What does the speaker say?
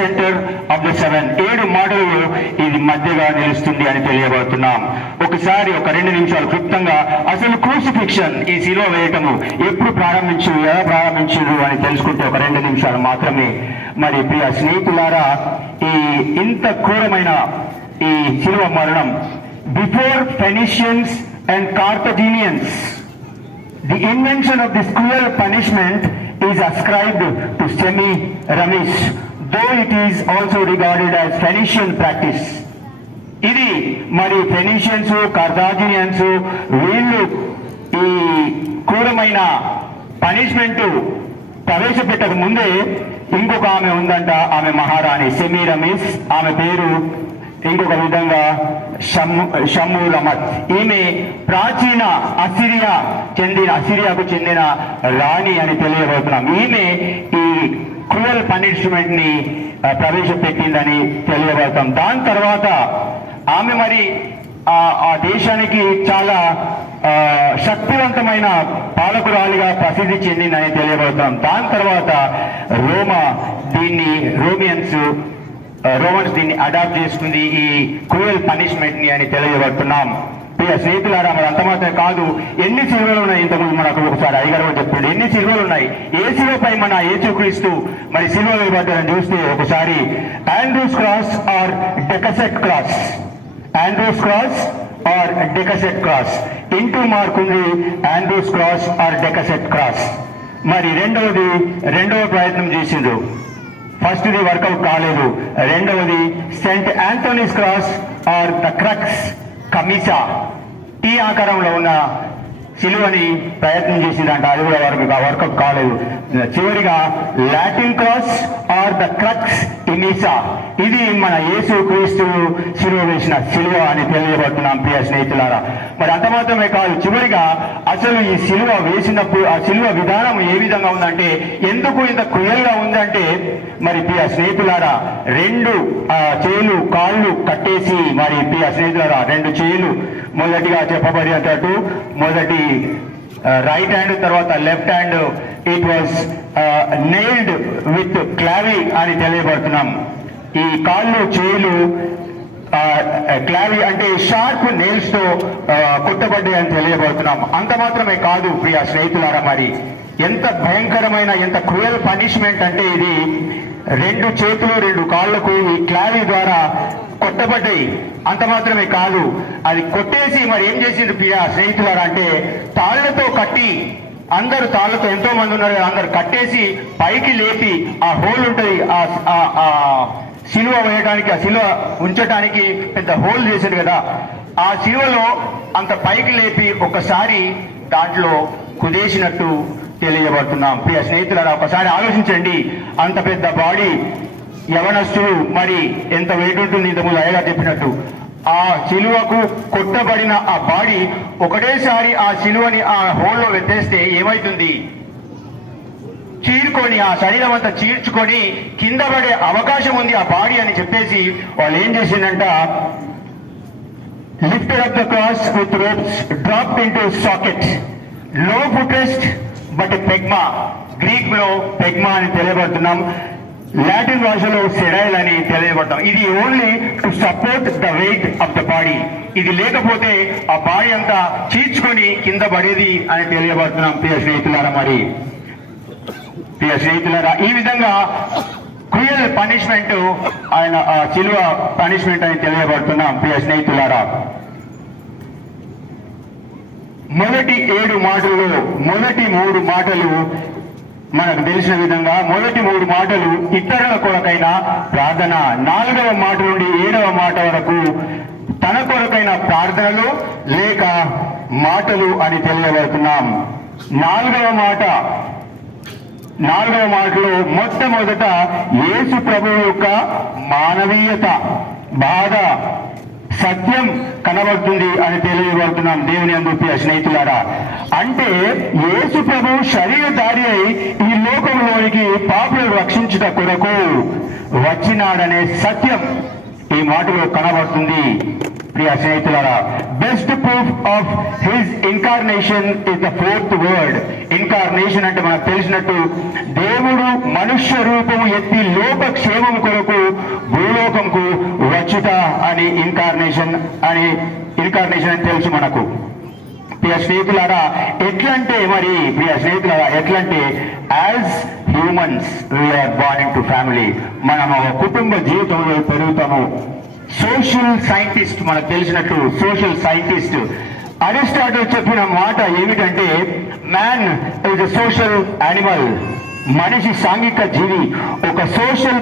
Centre of the seven. 7 మాటలలో ఇది మధ్యగా నిలుస్తుంది అని తెలియబడుతున్నాం. ఒకసారి ఒక 2 నిమిషాలు క్లుప్తంగా అసలు క్రూసిఫిక్షన్, ఈ శిలువ వేయటము ఎప్పుడు ఎలా ప్రారంభించారు అని తెలుసుకుంటే ఒక 2 నిమిషాలు మాత్రమే. మరి ప్రియ స్నేహితులారా, ఈ ఇంత క్రూరమైన ఈ శిలువ మరణం before Phoenicians and Carthaginians, the invention of this cruel punishment is ascribed to Semiramis, though it is also regarded as Phoenician practice. ఇది మరి ఫెనీషియన్స్, కార్థాజినియన్స్ వీళ్ళు ఈ క్రూరమైన పనిష్మెంట్ ప్రవేశపెట్టక ముందే ఇంకొక ఆమె ఉందంట. ఆమె మహారాణి సెమీరమిస్. ఆమె పేరు ఇంకొక విధంగా షమ్ములమత్. ఈమె ప్రాచీన అసిరియాకు చెందిన రాణి అని తెలియబోతున్నాం. ఈమె ఈ క్రూయల్ పనిష్మెంట్ ని ప్రవేశపెట్టిందని తెలియబోతాం. దాని తర్వాత ఆమె మరి ఆ దేశానికి చాలా శక్తివంతమైన పాలకురాలిగా ప్రసిద్ధి చెందిందని తెలియబోతాం. దాని తర్వాత రోమన్స్ దీన్ని అడాప్ట్ చేసుకుంది ఈ క్రూయల్ పనిష్మెంట్ ని అని తెలియబడుతున్నాం. ప్రియ స్నేహితులారా, మరి అంత మాత్రమే కాదు, ఎన్ని సిలువలు ఉన్నాయి? ఇంతకుముందు మనకు ఒకసారి అయ్యగారు చెప్పండి, ఎన్ని సిలువలు ఉన్నాయి? ఏ సిలువపై మన యేసుక్రీస్తు మరి సిలువ వేయబడ్డారని చూస్తే ఒకసారి Andrew's cross or decussate cross, Andrew's cross or decussate cross. Into mark ఉంది Andrew's cross or decussate cross. మరి రెండవ ప్రయత్నం చేసిండ్రు. ఫస్ట్ది వర్కౌట్ కాలేదు. రెండవది Saint Anthony's cross or the crux commissa, T ఆకారంలో ఉన్న సిలువని ప్రయత్నం చేసిందంట. అది కూడా వర్కౌట్ కాలేదు. చివరిగా Latin cross or the crux immissa, ఇది మన యేసు క్రీస్తు సిలువ వేసిన సిలువ అని తెలియబడుతున్నాం. ప్రియ స్నేహితులారా, మరి అంత మాత్రమే కాదు, చివరిగా అసలు ఈ సిలువ వేసినప్పుడు ఆ సిలువ విధానం ఏ విధంగా ఉందంటే, ఎందుకు ఇంత క్రూయల్గా ఉందంటే, మరి ప్రియ స్నేహితులారా 2 చేలు కాళ్ళు కట్టేసి, మరి ప్రియ స్నేహితులారా 2 చేలు మొదటిగా చెప్పబడినట్టు మొదటి రైట్ హ్యాండ్, తర్వాత left hand it was nailed with clavi అని తెలియబడుతున్నాం. ఈ కాళ్ళు చేలు క్లావీ అంటే షార్ప్ నెయిల్స్ తో కొట్టబడ్డాయి అని తెలియబడుతున్నాం. అంత మాత్రమే కాదు ప్రియ స్నేహితులారా, మరి ఎంత భయంకరమైన ఎంత క్రూయల్ పనిష్మెంట్ అంటే, ఇది 2 చేతులు 2 కాళ్లకు ఈ క్లావీ ద్వారా కొట్టబడ్డాయి. అంత మాత్రమే కాదు, అది కొట్టేసి మరి ఏం చేసింది ప్రియ స్నేహితులారా అంటే, తాళ్లతో కట్టి, అందరు తాళ్లతో ఎంతో మంది ఉన్నారు, అందరు కట్టేసి పైకి లేపి, ఆ హోల్ ఉంటుంది ఆ సిలువ వేయడానికి, ఆ సిలువ ఉంచడానికి పెద్ద హోల్ చేశారు కదా, ఆ సిలువలో అంత పైకి లేపి ఒకసారి దాంట్లో కుదేసినట్టు తెలియబడుతున్నాం. ప్రియ స్నేహితులారా, ఒకసారి ఆలోచించండి, అంత పెద్ద బాడీ యవనస్తుడు మరి ఎంత వెయిట్ ఉంటుంది? ఇంతకుముందు అయ్యగా చెప్పినట్టు ఆ సిలువకు కొట్టబడిన ఆ బాడీ ఒకటేసారి ఆ సిలువని ఆ హోల్లో వెత్తేస్తే ఏమైతుంది? చీరుకొని, ఆ శరీరం అంతా చీర్చుకొని కింద పడే అవకాశం ఉంది ఆ బాడీ అని చెప్పేసి వాళ్ళు ఏం చేసిందంట, lifted up the cross with ropes dropped into socket, లో ఫుట్రెస్ట్ బట్ పెగ్మా, గ్రీక్ లో పెగ్మా అని తెలియబడుతున్నాం, లాటిన్ భాషలో సెడైల్ అని తెలియబడతాం. ఇది only to support the weight of the body. ఇది లేకపోతే ఆ బాడీ అంతా చీల్చుకొని కింద పడేది అని తెలియబడుతున్నాం. ప్రియ స్నేహితులారా, మరి ప్రియ స్నేహితులారా, ఈ విధంగా క్రూయల్ పనిష్మెంట్ ఆయన సిలువ పనిష్మెంట్ అని తెలియబడుతున్నాం. ప్రియ స్నేహితులారా, మొదటి 7 మాటల్లో మొదటి 3 మాటలు మనకు తెలిసిన విధంగా, మొదటి 3 మాటలు ఇతరుల కొరకైన ప్రార్థన, 4వ మాట నుండి 7వ మాట వరకు తన కొరకైన ప్రార్థనలు లేక మాటలు అని తెలియబడుతున్నాం. 4వ మాటలో మొట్టమొదట యేసు ప్రభువు యొక్క మానవీయత, బాధ, సత్యం కనబడుతుంది అని తెలియబడుతున్నాం. దేవుని యందు ప్రియ స్నేహితులారా, అంటే యేసు ప్రభు శరీరధారి అయి ఈ లోకంలోనికి పాపులను రక్షించుట కొరకు వచ్చినాడనే సత్యం ఈ మాటలో కనబడుతుంది. ప్రియ స్నేహితులారా, best proof of his incarnation is the fourth word. Incarnation అంటే మనకు తెలిసినట్టు దేవుడు మనుష్య రూపము ఎత్తి లోకక్షేమం కొరకు భూలోకంకు వచ్చుట అని ఇన్కార్నేషన్ అని తెలుసు మనకు. ప్రియ స్నేహితులారా, ఎట్లంటే మరి ప్రియ స్నేహితులారా ఎట్లంటే as humans we are born into family. మనం ఒక కుటుంబ జీవితంలో పెరుగుతాము. సోషల్ సైంటిస్ట్ మనకు తెలిసినట్టు సోషల్ సైంటిస్ట్ అరిస్టాటిల్ చెప్పిన మాట ఏమిటంటే man is a social animal. మనిషి సాంఘిక జీవి, ఒక సోషల్